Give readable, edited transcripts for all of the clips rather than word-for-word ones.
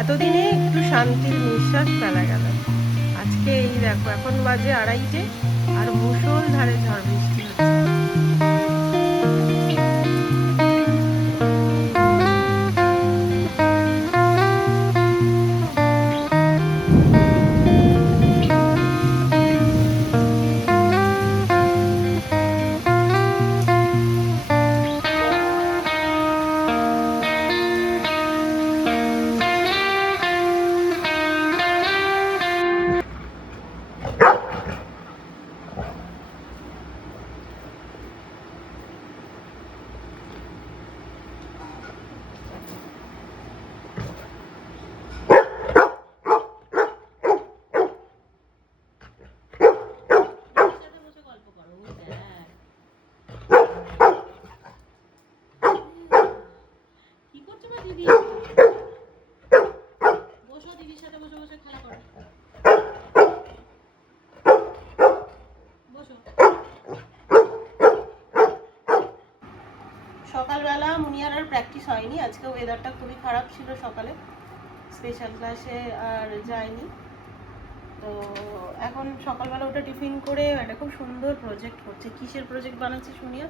এতদিনে একটু শান্তির নিঃশ্বাস ফেলা গেল। আজকে এই দেখো এখন বাজে 2:30 আর মুষলধারে ঝড় বৃষ্টি হচ্ছে। সকালবেলা মুনিয়ার আর প্র্যাকটিস হয়নি, আজকে ওয়েদারটা খুবই খারাপ ছিল, সকালে স্পেশাল ক্লাসে আর যায়নি। তো এখন সকালবেলা ওটা টিফিন করে একটা খুব সুন্দর প্রজেক্ট করছে। কিসের প্রজেক্ট বানাচ্ছে মুনিয়া?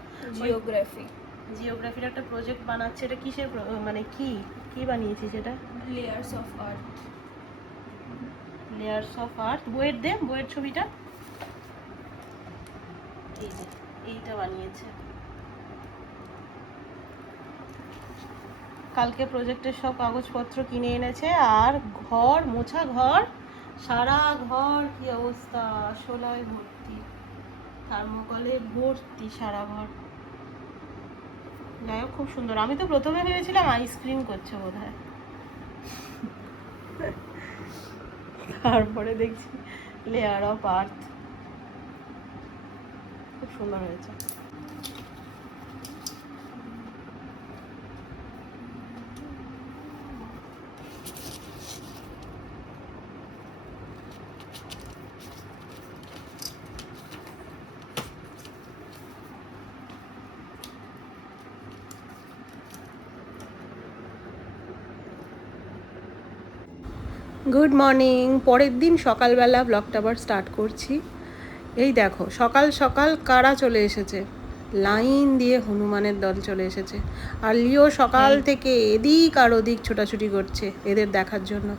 জিওগ্রাফির একটা প্রজেক্ট বানাচ্ছে। এটা কিসের মানে কি কি বানিয়েছিস এটা? Layers of earth. Layers of earth. বইয়ের দে, বইয়ের ছবিটা। এই যে এইটা বানিয়েছে। কালকে প্রজেক্টের সব কাগজপত্র কিনে এনেছে আর ঘর মোছা, ঘর সারা ঘর কি অবস্থা, শোলায় ভর্তি, থার্মোকলে ভর্তি সারা ঘর। যাই হোক খুব সুন্দর। আমি তো প্রথমে ভেবেছিলাম আইসক্রিম করছে বোধহয়, তারপরে দেখছি লেয়ার অফ আর্থ। খুব সুন্দর হয়েছে। Good morning. পরের দিন সকালবেলা ব্লগটা আবার স্টার্ট করছি। এই দেখো সকাল সকাল কারা চলে এসেছে, লাইন দিয়ে হনুমানের দল চলে এসেছে। আর লিও সকাল থেকে এদিক আর ওদিক ছোটাছুটি করছে এদের দেখার জন্য।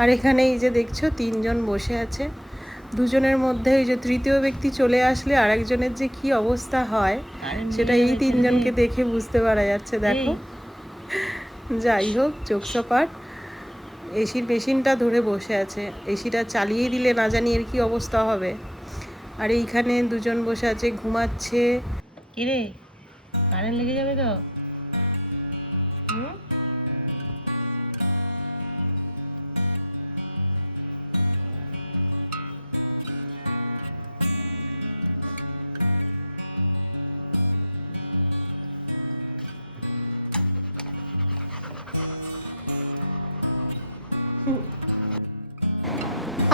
আর এখানে এই যে দেখছো 3 জন বসে আছে। দুজনের মধ্যে এই যে তৃতীয় ব্যক্তি চলে আসলে আরেকজনের যে কি অবস্থা হয় সেটা এই 3 জনকে দেখে বুঝতে পারা যাচ্ছে। দেখো, যাই হোক চোখসপাট। এসির মেশিনটা ধরে বসে আছে, এসিটা চালিয়ে দিলে না জানি এর কি অবস্থা হবে। আর এইখানে দুজন বসে আছে, ঘুমাচ্ছে। কিরে, কারেন্ট লেগে যাবে তো?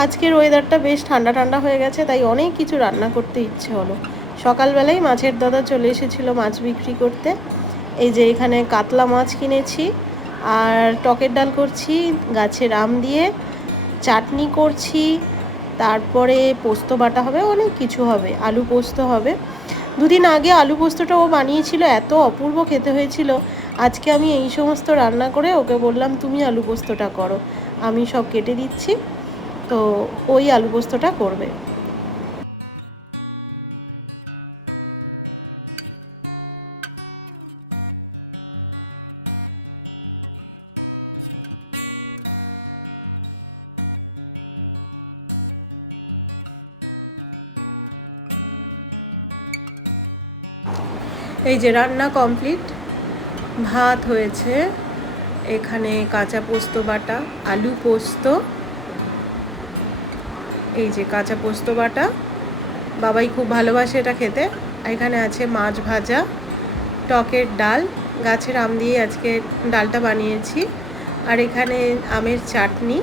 আজকের ওয়েদারটা বেশ ঠান্ডা ঠান্ডা হয়ে গেছে, তাই অনেক কিছু রান্না করতে ইচ্ছে হলো। সকালবেলায় মাছের দাদা চলে এসেছিল মাছ বিক্রি করতে। এই যে এখানে কাতলা মাছ কিনেছি, আর টকের ডাল করছি গাছের আম দিয়ে, চাটনি করছি, তারপরে পোস্ত বাটা হবে, অনেক কিছু হবে, আলু পোস্ত হবে। দুদিন আগে আলু পোস্তটা ও বানিয়েছিল, এত অপূর্ব খেতে হয়েছিল। আজকে আমি এই সমস্ত রান্না করে ওকে বললাম তুমি আলু পোস্তটা করো, আমি সব কেটে দিচ্ছি, তো ওই আলু পোস্তটা করবে। এই যে রান্না কমপ্লিট, ভাত হয়েছে, এখানে কাঁচা পোস্ত বাটা, আলু পোস্ত, এই যে কাঁচা পোস্ত বাটা, বাবাই খুব ভালোবাসে এটা খেতে। এখানে আছে মাছ ভাজা, টকের ডাল, গাছের আম দিয়ে আজকে ডালটা বানিয়েছি, আর এখানে আমের চাটনি।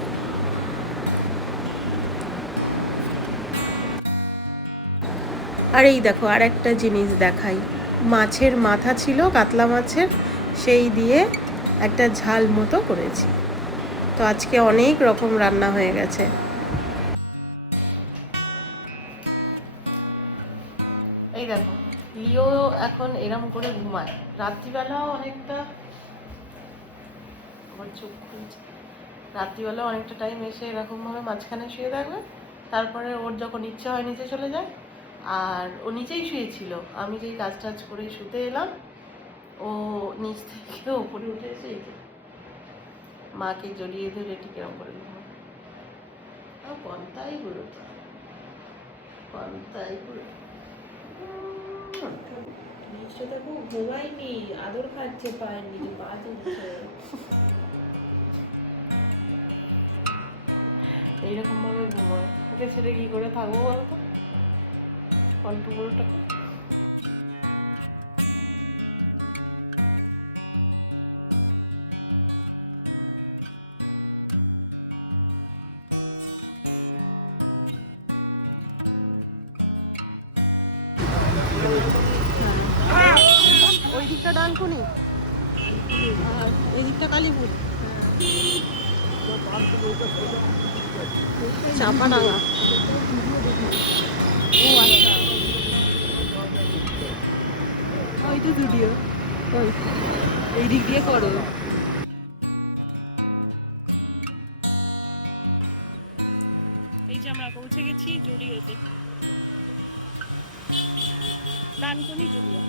আর এই দেখো আর একটা জিনিস দেখাই, মাছের মাথা ছিল কাতলা মাছের, সেই দিয়ে একটা ঝাল মতো করেছি। তো আজকে অনেক রকম রান্না হয়ে গেছে। এই দেখো লিও এখন এরম করে ঘুমায়, রাত্রিবেলাও অনেকটা, আমার চোখ খুলছে, রাত্রিবেলাও অনেকটা টাইম এসে এরকমভাবে মাঝখানে শুয়ে থাকবে, তারপরে ওর যখন ইচ্ছা হয় নিচে চলে যায়। আর ও নিচেই শুয়েছিল, আমি যেই কাজ টাজ করে শুতে এলাম ও নিচ থেকে উপরে উঠে এসে মাকে জড়িয়ে ধরে ঠিক এরকম করে ঘুমায়। কন্তাই গুলো তো, কন্তাই গুলো দেখো ঘুমায়নি, আদর খাচ্ছে পায়ের নিচে, পা তুলছে। এইরকম ভাবে ঘুমায়, ওকে ছেড়ে কি করে থাকবো বলতো কন্ট্রোলটাকে। ওই দিকটা ডানকুনি আর এই দিকটা কালীপুর, চাপাডাঙ্গা। ও আচ্ছা, ওই তো ভিডিও, ওই এই দিক দিয়ে করো। এই যে আমরা পৌঁছে গেছি জুডিওতে, ডানকুনি জুডিও।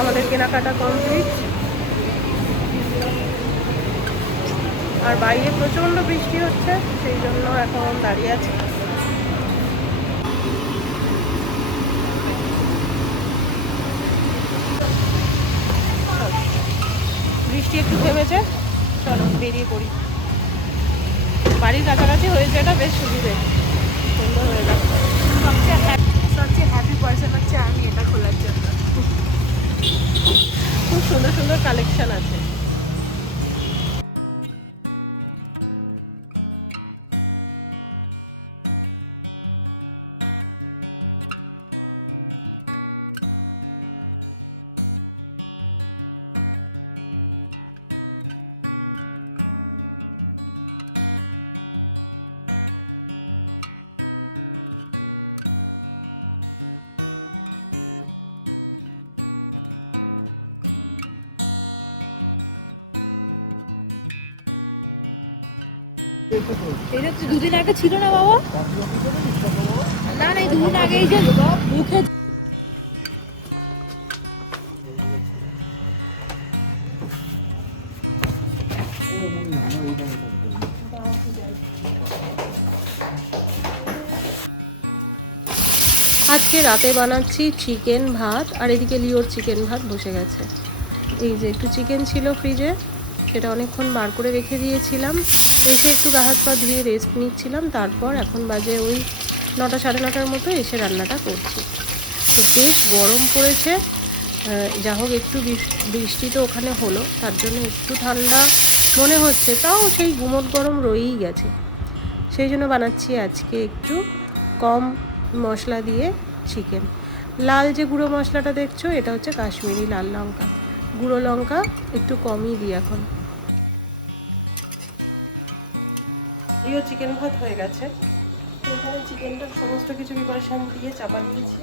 আমাদের কেনাকাটা কমপ্লিট, আর বাইরে প্রচণ্ড বৃষ্টি হচ্ছে, সেই জন্য এখন দাঁড়িয়ে আছি। বৃষ্টি একটু থেমেছে, চলো বেরিয়ে পড়ি। বাড়ির কাছাকাছি হয়েছে, এটা বেশ সুবিধে, সুন্দর হয়ে যাচ্ছে। সবচেয়ে হ্যাপি পার্সন হচ্ছে আমি এটা খোলার জন্য। খুব সুন্দর সুন্দর কালেকশন আছে। এটা তো দুদিন আগে ছিল না বাবা? না না, এই দুদিন আগে এই যে মুখে আজকে রাতে বানাচ্ছি চিকেন ভাত, আর এদিকে লিওর চিকেন ভাত বসে গেছে। এই যে একটু চিকেন ছিল ফ্রিজে, সেটা অনেকক্ষণ বার করে রেখে দিয়েছিলাম, এসে একটু গা হাত পা ধুয়ে রেস্ট নিচ্ছিলাম, তারপর এখন বাজে ওই 9টা সাড়ে 9টার মতো এসে রান্নাটা করছি। তো বেশ গরম পড়েছে, যা হোক একটু বৃষ্টি তো ওখানে হলো, তার জন্য একটু ঠান্ডা মনে হচ্ছে, তাও সেই গুমোট গরম রয়েই গেছে। সেই জন্য বানাচ্ছি আজকে একটু কম মশলা দিয়ে চিকেন। লাল যে গুঁড়ো মশলাটা দেখছো, এটা হচ্ছে কাশ্মীরি লাল লঙ্কা, গুঁড়ো লঙ্কা একটু কমই দিই এখন। প্রিয় চিকেন ভাত হয়ে গেছে, এখানে চিকেনটার সমস্ত কিছু প্রিপারেশান দিয়ে চাপা দিয়েছি,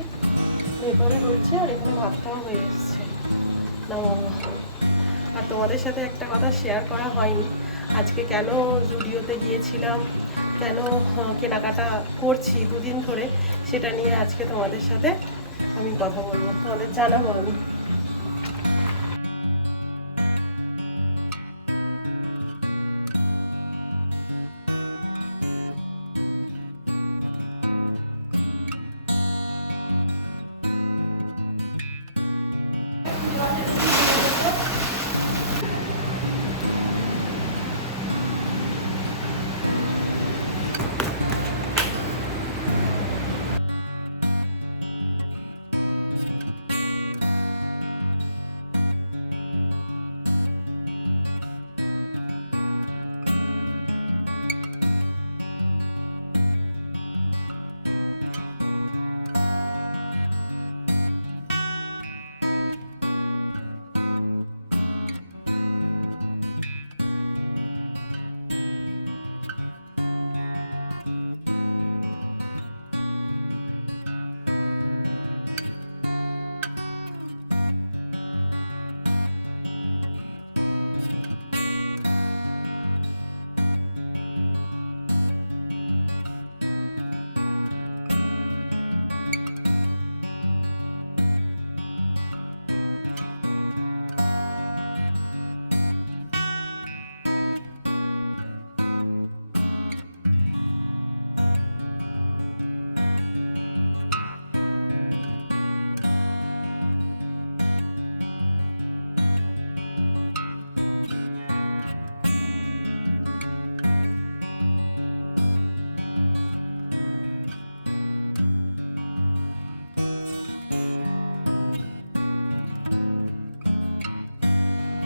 এরপরে হচ্ছে, আর এখানে ভাতটাও হয়ে এসছে নামাবো। আর তোমাদের সাথে একটা কথা শেয়ার করা হয়নি, আজকে কেন জুডিওতে গিয়েছিলাম, কেন কেনাকাটা করছি দুদিন ধরে, সেটা নিয়ে আজকে তোমাদের সাথে আমি কথা বলবো, তোমাদের জানাবো আমি।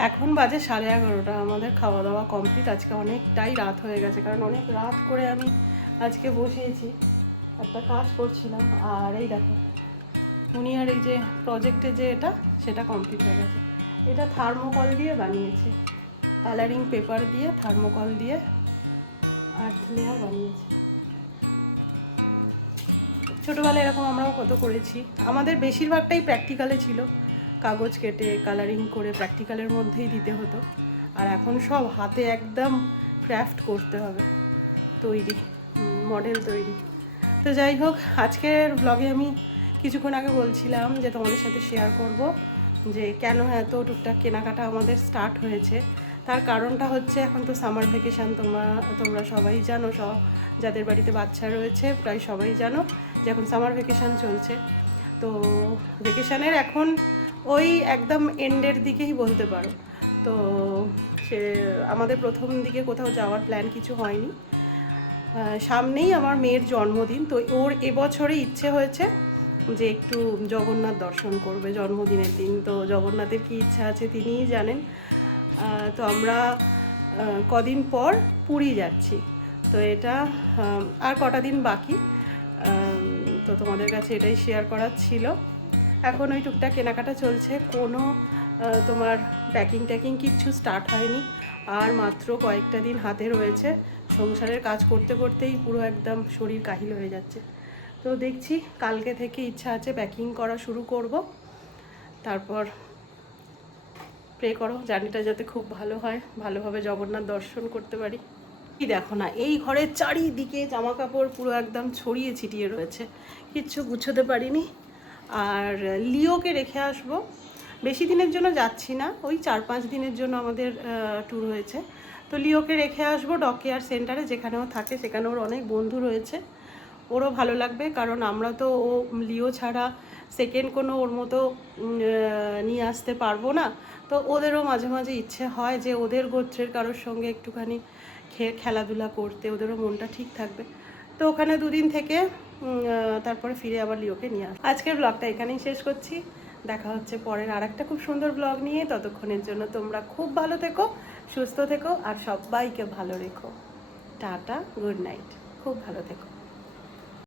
এখন বাজে 11:30, আমাদের খাওয়া দাওয়া কমপ্লিট। আজকে অনেকটাই রাত হয়ে গেছে, কারণ অনেক রাত করে আমি আজকে বসিয়েছি, একটা কাজ করছিলাম। আর এই দেখো মুনিয়ার এই যে প্রজেক্টে যে সেটা কমপ্লিট হয়ে গেছে। এটা থার্মোকল দিয়ে বানিয়েছি, কালারিং পেপার দিয়ে থার্মোকল দিয়ে আর্ট লেয়ার বানিয়েছি। ছোটোবেলায় এরকম আমরাও কত করেছি। আমাদের বেশিরভাগটাই প্র্যাকটিক্যালে ছিল, কাগজ কেটে কালারিং করে প্র্যাকটিক্যালের মধ্যেই দিতে হতো। আর এখন সব হাতে একদম ক্রাফট করতে হবে, তৈরি মডেল তৈরি। তো যাই হোক, আজকের ব্লগে আমি কিছুক্ষণ আগে বলছিলাম যে তোমাদের সাথে শেয়ার করব যে কেন এত টুকটাক কেনাকাটা আমাদের স্টার্ট হয়েছে। তার কারণটা হচ্ছে এখন তো সামার ভ্যাকেশান, তোমরা সবাই জানো, যাদের বাড়িতে বাচ্চা রয়েছে প্রায় সবাই জানো যে এখন সামার ভ্যাকেশান চলছে। তো ভ্যাকেশানের এখন ওই একদম এন্ডের দিকেই বলতে পারো। তো সে আমাদের প্রথম দিকে কোথাও যাওয়ার প্ল্যান কিছু হয়নি। সামনেই আমার মেয়ের জন্মদিন, তো ওর এবছরে ইচ্ছে হয়েছে যে একটু জগন্নাথ দর্শন করবে জন্মদিনের দিন। তো জগন্নাথের কী ইচ্ছা আছে তিনিই জানেন। তো আমরা কদিন পর পুরী যাচ্ছি। তো এটা আর কটা দিন বাকি, তো তোমাদের কাছে এটাই শেয়ার করার ছিল। এখন ওই টুকটাক কেনাকাটা চলছে, কোনো তোমার প্যাকিং ট্যাকিং কিচ্ছু স্টার্ট হয়নি। আর মাত্র কয়েকটা দিন হাতে রয়েছে, সংসারের কাজ করতে করতেই পুরো একদম শরীর কাহিল হয়ে যাচ্ছে। তো দেখছি কালকে থেকে ইচ্ছা আছে প্যাকিং করা শুরু করব। তারপর প্রে করো জার্নিটা যাতে খুব ভালো হয়, ভালোভাবে জগন্নাথ দর্শন করতে পারি। কি দেখো না, এই ঘরের চারিদিকে জামা কাপড় পুরো একদম ছড়িয়ে ছিটিয়ে রয়েছে, কিচ্ছু গুছোতে পারিনি। আর লিওকে রেখে আসবো, বেশি দিনের জন্য যাচ্ছি না, ওই 4-5 দিনের জন্য আমাদের ট্যুর হয়েছে। তো লিওকে রেখে আসবো ডগ কেয়ার সেন্টারে, যেখানেও থাকে সেখানে ওর অনেক বন্ধু রয়েছে, ওরও ভালো লাগবে। কারণ আমরা তো ও লিও ছাড়া সেকেন্ড কোনো ওর মতো নিয়ে আসতে পারবো না। তো ওদেরও মাঝে মাঝে ইচ্ছে হয় যে ওদের গোত্রের কারোর সঙ্গে একটুখানি খেলাধুলা করতে, ওদেরও মনটা ঠিক থাকবে। তো ওখানে 2 দিন থেকে তারপরে ফিরে আবার লিওকে নিয়ে আসবো। আজকের ব্লগটা এখানেই শেষ করছি, দেখা হচ্ছে পরের আর একটা খুব সুন্দর ব্লগ নিয়ে। ততক্ষণের জন্য তোমরা খুব ভালো থেকো, সুস্থ থেকো, আর সবাইকে ভালো রেখো। টাটা, গুড নাইট, খুব ভালো থেকো।